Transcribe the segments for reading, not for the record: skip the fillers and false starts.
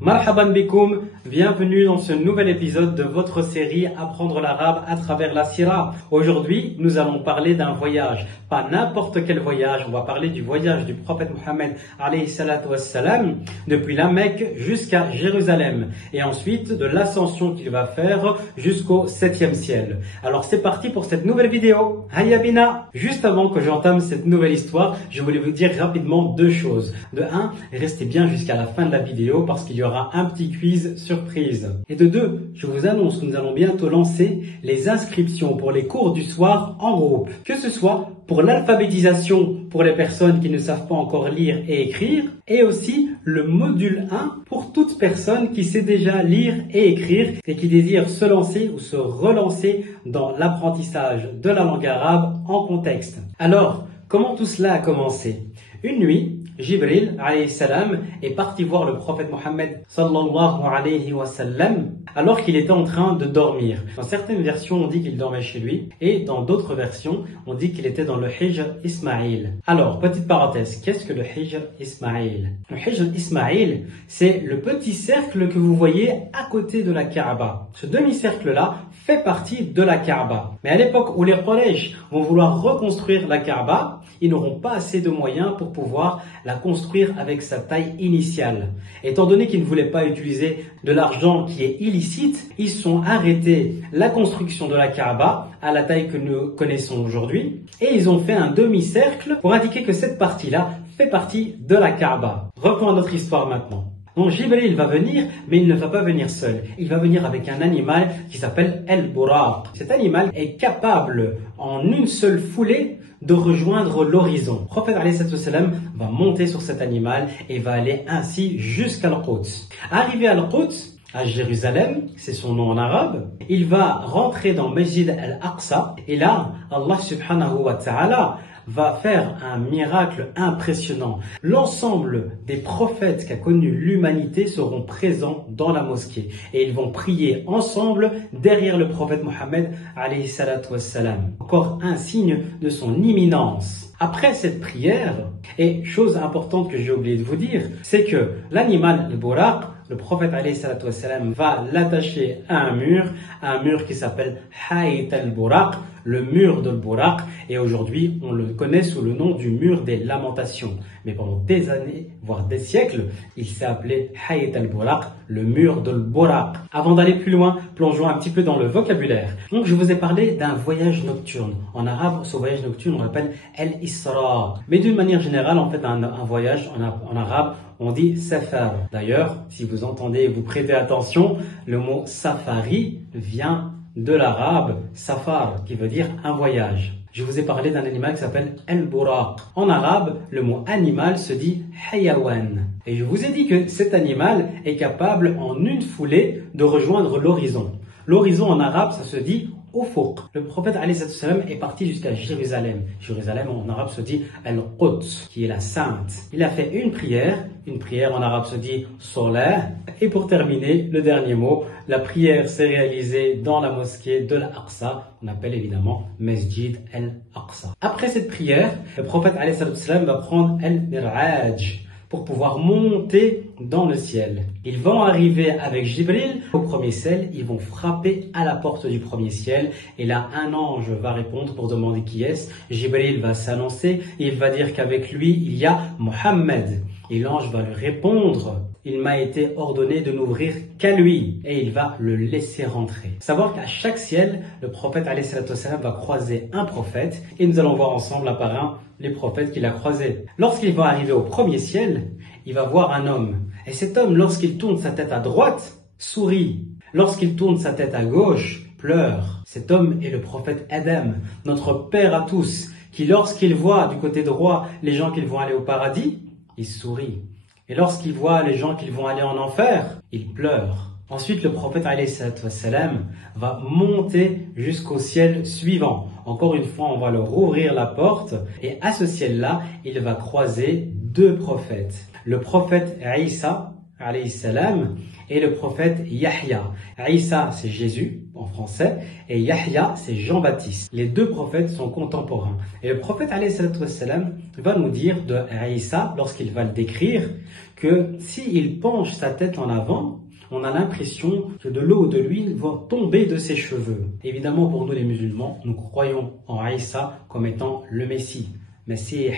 Marhaban bikoum, bienvenue dans ce nouvel épisode de votre série Apprendre l'arabe à travers la Sira. Aujourd'hui, nous allons parler d'un voyage, pas n'importe quel voyage, on va parler du voyage du prophète Mohammed alayhi salatu wassalam, depuis la Mecque jusqu'à Jérusalem, et ensuite de l'ascension qu'il va faire jusqu'au 7e ciel. Alors c'est parti pour cette nouvelle vidéo. Hayya bina. Juste avant que j'entame cette nouvelle histoire, je voulais vous dire rapidement deux choses. De un, restez bien jusqu'à la fin de la vidéo parce qu'il y aura un petit quiz surprise. Et de deux, je vous annonce que nous allons bientôt lancer les inscriptions pour les cours du soir en groupe. Que ce soit pour l'alphabétisation pour les personnes qui ne savent pas encore lire et écrire, et aussi le module 1 pour toute personne qui sait déjà lire et écrire et qui désire se lancer ou se relancer dans l'apprentissage de la langue arabe en contexte. Alors, comment tout cela a commencé? Une nuit, Jibril alayhi salam est parti voir le prophète Mohammed sallallahu alayhi wa sallam alors qu'il était en train de dormir. Dans certaines versions, on dit qu'il dormait chez lui et dans d'autres versions, on dit qu'il était dans le Hijr Ismaïl. Alors, petite parenthèse, qu'est-ce que le Hijr Ismaïl? Le Hijr Ismaïl, c'est le petit cercle que vous voyez à côté de la Kaaba. Ce demi-cercle-là fait partie de la Kaaba. Mais à l'époque où les Quraysh vont vouloir reconstruire la Kaaba, ils n'auront pas assez de moyens pour pouvoir la construire avec sa taille initiale. Étant donné qu'ils ne voulaient pas utiliser de l'argent qui est illicite, ils sont arrêtés la construction de la Kaaba à la taille que nous connaissons aujourd'hui et ils ont fait un demi-cercle pour indiquer que cette partie-là fait partie de la Kaaba. Revenons à notre histoire maintenant. Donc Jibril va venir, mais il ne va pas venir seul. Il va venir avec un animal qui s'appelle El-Buraq. Cet animal est capable, en une seule foulée, de rejoindre l'horizon. Le prophète alayhi salam va monter sur cet animal et va aller ainsi jusqu'à Al-Quds. Arrivé à Al-Quds, à Jérusalem, c'est son nom en arabe, il va rentrer dans Masjid al-Aqsa et là, Allah subhanahu wa ta'ala va faire un miracle impressionnant. L'ensemble des prophètes qu'a connu l'humanité seront présents dans la mosquée et ils vont prier ensemble derrière le prophète Mohammed alayhi salatu wassalam. Encore un signe de son imminence. Après cette prière, et chose importante que j'ai oublié de vous dire, c'est que l'animal, le buraq, le prophète alayhi salatu wassalam va l'attacher à un mur qui s'appelle Hayt al-Buraq, le mur de Buraq, et aujourd'hui on le connaît sous le nom du mur des lamentations. Mais pendant des années, voire des siècles, il s'est appelé Hayt al-Buraq, le mur de Buraq. Avant d'aller plus loin, plongeons un petit peu dans le vocabulaire. Donc je vous ai parlé d'un voyage nocturne. En arabe, ce voyage nocturne on l'appelle El-Isra. Mais d'une manière générale, en fait, un voyage en arabe, on dit safar. D'ailleurs, si vous entendez et vous prêtez attention, le mot safari vient de l'arabe safar, qui veut dire un voyage. Je vous ai parlé d'un animal qui s'appelle El-Buraq. En arabe, le mot animal se dit hayawan. Et je vous ai dit que cet animal est capable en une foulée de rejoindre l'horizon. L'horizon en arabe, ça se dit Ufuq. Le prophète alayhi salam est parti jusqu'à Jérusalem. Jérusalem en arabe se dit Al-Quds, qui est la sainte. Il a fait une prière en arabe se dit Salah. Et pour terminer, le dernier mot, la prière s'est réalisée dans la mosquée de l'Aqsa, on appelle évidemment Masjid al-Aqsa. Après cette prière, le prophète alayhi salam va prendre Al-Mir'aj pour pouvoir monter dans le ciel. Ils vont arriver avec Jibril au premier ciel, ils vont frapper à la porte du premier ciel et là un ange va répondre pour demander qui est-ce. Jibril va s'annoncer, il va dire qu'avec lui il y a Mohammed. Et l'ange va lui répondre, il m'a été ordonné de n'ouvrir qu'à lui et il va le laisser rentrer. Savoir qu'à chaque ciel, le prophète alayhi salatu wassalam va croiser un prophète et nous allons voir ensemble un par un les prophètes qu'il a croisés. Lorsqu'il va arriver au premier ciel, il va voir un homme. Et cet homme, lorsqu'il tourne sa tête à droite, sourit. Lorsqu'il tourne sa tête à gauche, pleure. Cet homme est le prophète Adam, notre père à tous, qui lorsqu'il voit du côté droit les gens qui vont aller au paradis, il sourit. Et lorsqu'il voit les gens qui vont aller en enfer, il pleure. Ensuite, le prophète alayhi salatu wassalam va monter jusqu'au ciel suivant. Encore une fois, on va leur ouvrir la porte et à ce ciel-là, il va croiser deux prophètes. Le prophète Isa, alayhi salam, et le prophète Yahya. Isa, c'est Jésus en français, et Yahya, c'est Jean-Baptiste. Les deux prophètes sont contemporains. Et le prophète alayhi salam va nous dire de Isa, lorsqu'il va le décrire, que s'il penche sa tête en avant, on a l'impression que de l'eau ou de l'huile vont tomber de ses cheveux. Évidemment, pour nous les musulmans, nous croyons en Isa comme étant le Messie, Messie,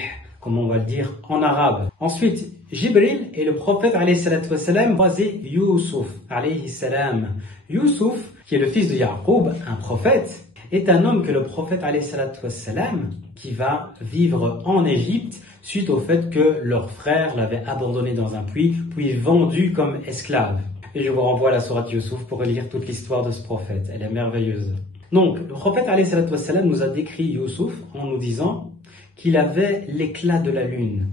comme on va le dire en arabe. Ensuite, Jibril et le prophète alayhi salam croisé Youssouf alayhi salam. Youssouf, qui est le fils de Yaqub, un prophète, est un homme que le prophète alayhi salam, qui va vivre en Égypte suite au fait que leur frère l'avait abandonné dans un puits, puis vendu comme esclave. Et je vous renvoie à la sourate Youssouf pour lire toute l'histoire de ce prophète. Elle est merveilleuse. Donc, le prophète alayhi salam nous a décrit Youssouf en nous disant qu'il avait l'éclat de la lune.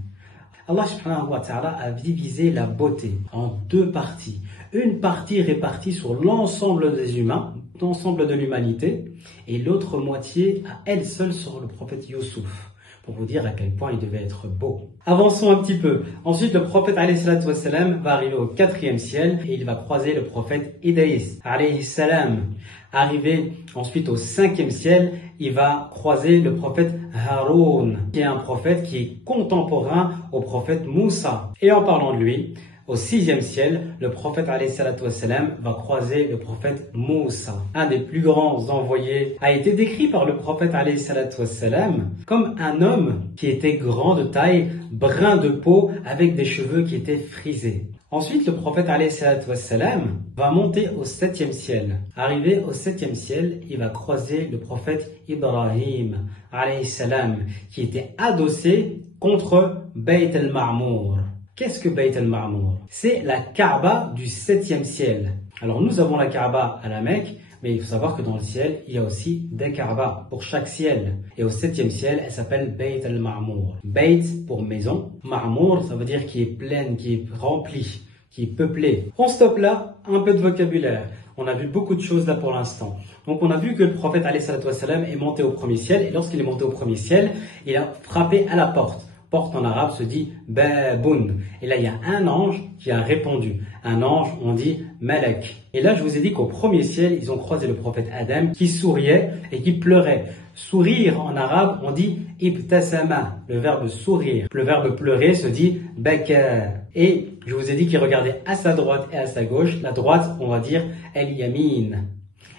Allah subhanahu wa ta'ala a divisé la beauté en deux parties. Une partie répartie sur l'ensemble des humains, l'ensemble de l'humanité, et l'autre moitié à elle seule sur le prophète Youssouf, pour vous dire à quel point il devait être beau. Avançons un petit peu. Ensuite, le prophète alayhi salam va arriver au 4e ciel et il va croiser le prophète Idris alayhi salam. Arrivé ensuite au 5e ciel, il va croiser le prophète Haroun, qui est un prophète qui est contemporain au prophète Moussa. Et en parlant de lui, au 6e ciel, le prophète alayhi salam va croiser le prophète Moussa. Un des plus grands envoyés a été décrit par le prophète alayhi salam comme un homme qui était grand de taille, brun de peau, avec des cheveux qui étaient frisés. Ensuite, le prophète alayhi salam va monter au 7e ciel. Arrivé au 7e ciel, il va croiser le prophète Ibrahim alayhi salam, qui était adossé contre Bayt al-Ma'mour. Qu'est-ce que Bayt al-Ma'mour? C'est la Kaaba du 7e ciel. Alors nous avons la Kaaba à la Mecque, mais il faut savoir que dans le ciel, il y a aussi des Kaaba pour chaque ciel. Et au 7e ciel, elle s'appelle Bayt al-Ma'mour. Bayt pour maison, Ma'mour, ça veut dire qui est pleine, qui est remplie, qui est peuplée. On stoppe là, un peu de vocabulaire. On a vu beaucoup de choses là pour l'instant. Donc on a vu que le prophète alayhi salam est monté au 1er ciel, et lorsqu'il est monté au 1er ciel, il a frappé à la porte. Porte en arabe se dit Baboun. Et là, il y a un ange qui a répondu. Un ange, on dit Malak. Et là, je vous ai dit qu'au 1er ciel, ils ont croisé le prophète Adam qui souriait et qui pleurait. Sourire en arabe, on dit Ibtasama, le verbe sourire. Le verbe pleurer se dit Baka. Et je vous ai dit qu'il regardait à sa droite et à sa gauche. La droite, on va dire El Yamin.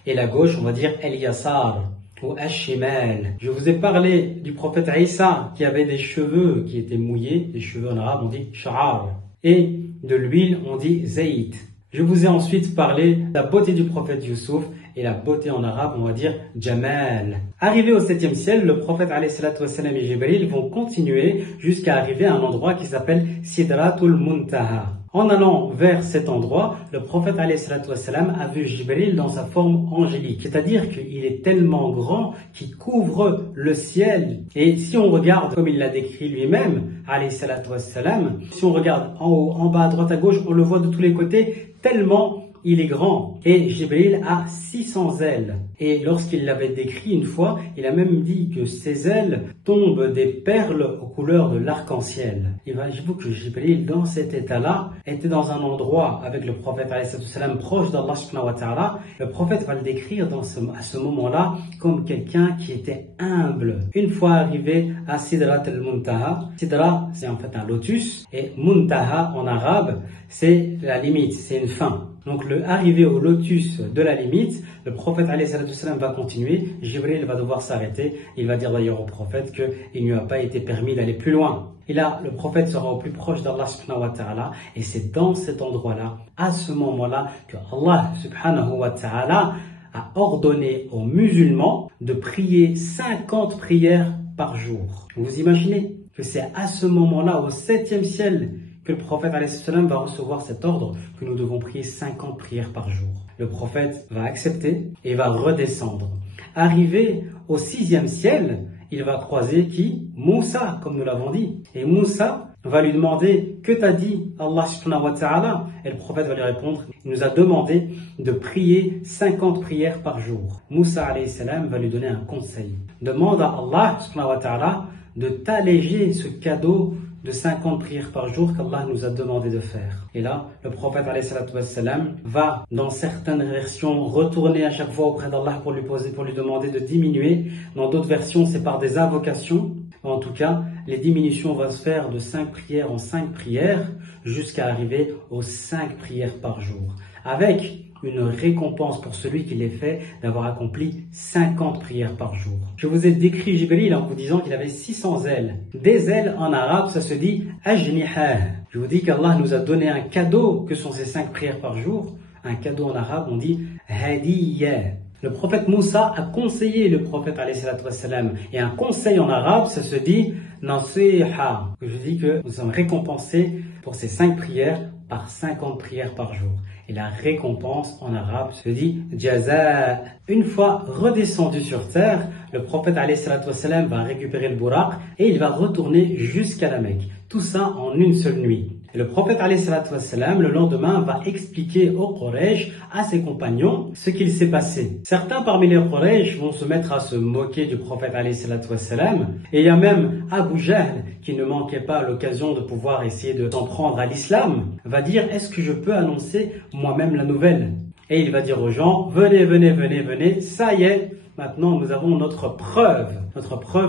Et la gauche, on va dire El Yassar. Ou Ashimal. Je vous ai parlé du prophète Isa qui avait des cheveux qui étaient mouillés, des cheveux en arabe on dit sha'ar, et de l'huile on dit zayt. Je vous ai ensuite parlé de la beauté du prophète Youssouf et la beauté en arabe on va dire Jamal. Arrivé au 7e ciel, le prophète alayhi salam et Jibril vont continuer jusqu'à arriver à un endroit qui s'appelle Sidratul Muntaha. En allant vers cet endroit, le prophète alayhi salam a vu Jibril dans sa forme angélique. C'est-à-dire qu'il est tellement grand qu'il couvre le ciel. Et si on regarde comme il l'a décrit lui-même, alayhi salam, si on regarde en haut, en bas, à droite, à gauche, on le voit de tous les côtés tellement il est grand. Et Jibril a 600 ailes. Et lorsqu'il l'avait décrit une fois, il a même dit que ses ailes tombent des perles aux couleurs de l'arc-en-ciel. Imaginez-vous que Jibril, dans cet état-là, était dans un endroit avec le prophète alayhi salam proche d'Allah subhanahu wa ta'ala. Le prophète va le décrire à ce moment-là comme quelqu'un qui était humble. Une fois arrivé à Sidrat al-Muntaha, Sidra c'est en fait un lotus et Muntaha en arabe c'est la limite, c'est une fin. Donc arrivé au lotus de la limite, le prophète alayhi salam va continuer, Jibril va devoir s'arrêter, il va dire d'ailleurs au prophète qu'il ne lui a pas été permis d'aller plus loin. Et là, le prophète sera au plus proche d'Allah subhanahu wa ta'ala, et c'est dans cet endroit-là, à ce moment-là, que Allah subhanahu wa ta'ala a ordonné aux musulmans de prier 50 prières par jour. Vous imaginez que c'est à ce moment-là, au 7e ciel, que le prophète alayhi salam va recevoir cet ordre que nous devons prier 50 prières par jour. Le prophète va accepter et va redescendre. Arrivé au 6e ciel, il va croiser qui? Moussa, comme nous l'avons dit. Et Moussa va lui demander, que t'a dit Allah subhanahu wa ta'ala? Et le prophète va lui répondre, il nous a demandé de prier 50 prières par jour. Moussa alayhi salam va lui donner un conseil. Demande à Allah subhanahu wa ta'ala de t'alléger ce cadeau de 50 prières par jour qu'Allah nous a demandé de faire. Et là, le prophète alayhi salatu wassalam va, dans certaines versions, retourner à chaque fois auprès d'Allah pour lui demander de diminuer. Dans d'autres versions, c'est par des invocations. En tout cas, les diminutions vont se faire de 5 prières en 5 prières jusqu'à arriver aux 5 prières par jour. Avec une récompense pour celui qui les fait d'avoir accompli 50 prières par jour. Je vous ai décrit Jibril en vous disant qu'il avait 600 ailes. Des ailes en arabe, ça se dit ajniha. Je vous dis qu'Allah nous a donné un cadeau que sont ces 5 prières par jour. Un cadeau en arabe, on dit hadiyya. Le prophète Moussa a conseillé le prophète alayhi salatu wassalam. Et un conseil en arabe, ça se dit nasiha. Je dis que nous sommes récompensés pour ces 5 prières par 50 prières par jour. Et la récompense en arabe se dit jaza. Une fois redescendu sur terre, le prophète alayhi salatu wassalam va récupérer le buraq et il va retourner jusqu'à la Mecque. Tout ça en une seule nuit. Et le prophète alayhi salatu wassalam, le lendemain, va expliquer aux Quraysh, à ses compagnons, ce qu'il s'est passé. Certains parmi les Quraysh vont se mettre à se moquer du prophète alayhi salatu wassalam. Et il y a même Abu Jahl, qui ne manquait pas l'occasion de pouvoir essayer de s'en prendre à l'islam, va dire, est-ce que je peux annoncer moi-même la nouvelle? Et il va dire aux gens, venez, venez, venez, venez, ça y est, maintenant nous avons notre preuve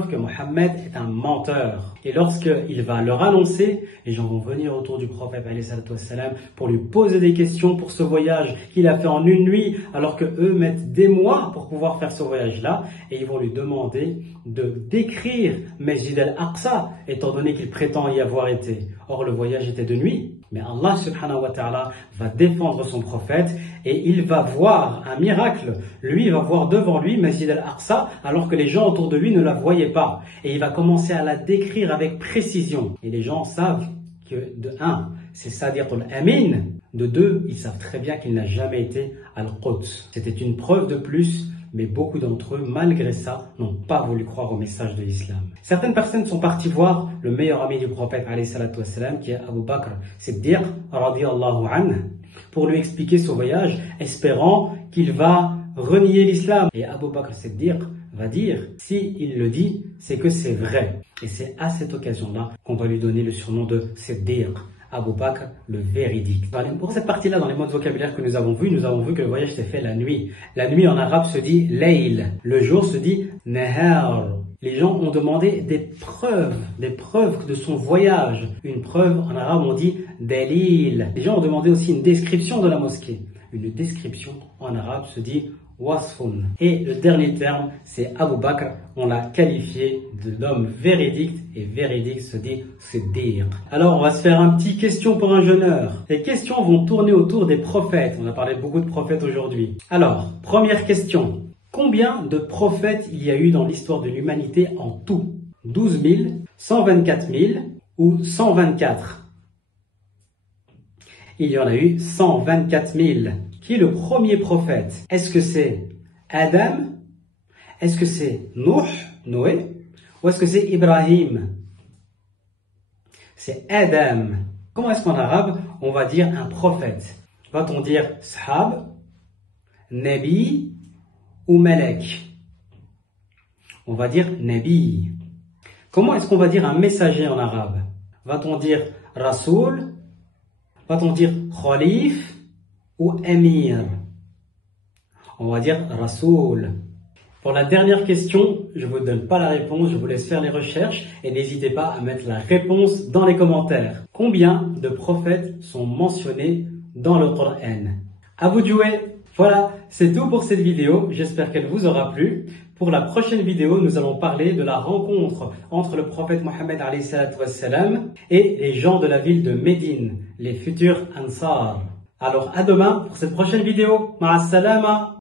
que Mohammed est un menteur. Et lorsqu'il va leur annoncer, les gens vont venir autour du prophète alayhi salatu wassalam pour lui poser des questions pour ce voyage qu'il a fait en une nuit, alors que eux mettent des mois pour pouvoir faire ce voyage-là, et ils vont lui demander de décrire Masjid al-Aqsa, étant donné qu'il prétend y avoir été. Or le voyage était de nuit. Mais Allah subhanahu wa ta'ala va défendre son prophète et il va voir un miracle. Lui, il va voir devant lui Masjid al-Aqsa alors que les gens autour de lui ne la voyaient pas. Et il va commencer à la décrire avec précision. Et les gens savent que de 1, c'est Sadiq al-Amin. De 2, ils savent très bien qu'il n'a jamais été al-Quds. C'était une preuve de plus. Mais beaucoup d'entre eux, malgré ça, n'ont pas voulu croire au message de l'islam. Certaines personnes sont parties voir le meilleur ami du prophète, alayhi salatu wassalam, qui est Abu Bakr Siddiq, radiyallahu anhu, pour lui expliquer son voyage, espérant qu'il va renier l'islam. Et Abu Bakr Siddiq va dire, si il le dit, c'est que c'est vrai. Et c'est à cette occasion-là qu'on va lui donner le surnom de Siddiq. Abu Bakr, le véridique. Pour cette partie-là, dans les mots de vocabulaire que nous avons vu que le voyage s'est fait la nuit. La nuit en arabe se dit layl. Le jour se dit nahar. Les gens ont demandé des preuves de son voyage. Une preuve, en arabe, on dit dalil. Les gens ont demandé aussi une description de la mosquée. Une description, en arabe, se dit wasfun. Et le dernier terme, c'est Abu Bakr. On l'a qualifié d'homme véridique, et véridique se dit siddiq. Alors, on va se faire un petit question pour un jeûneur. Les questions vont tourner autour des prophètes. On a parlé beaucoup de prophètes aujourd'hui. Alors, première question. Combien de prophètes il y a eu dans l'histoire de l'humanité en tout? 12 000, 124 000 ou 124? Il y en a eu 124 000. Qui est le premier prophète? Est-ce que c'est Adam? Est-ce que c'est Noé? Ou est-ce que c'est Ibrahim? C'est Adam. Comment est-ce qu'en arabe, on va dire un prophète? Va-t-on dire Sahab, Nabi ou Malek? On va dire Nabi. Comment est-ce qu'on va dire un messager en arabe? Va-t-on dire Rasoul? Va-t-on dire Khalif ou Amir? On va dire Rasoul. Pour la dernière question, je ne vous donne pas la réponse, je vous laisse faire les recherches et n'hésitez pas à mettre la réponse dans les commentaires. Combien de prophètes sont mentionnés dans le Coran? À vous de jouer. Voilà, c'est tout pour cette vidéo. J'espère qu'elle vous aura plu. Pour la prochaine vidéo, nous allons parler de la rencontre entre le prophète Mohammed alayhi salatu wassalam et les gens de la ville de Médine, les futurs Ansar. Alors à demain pour cette prochaine vidéo. Ma'as salama.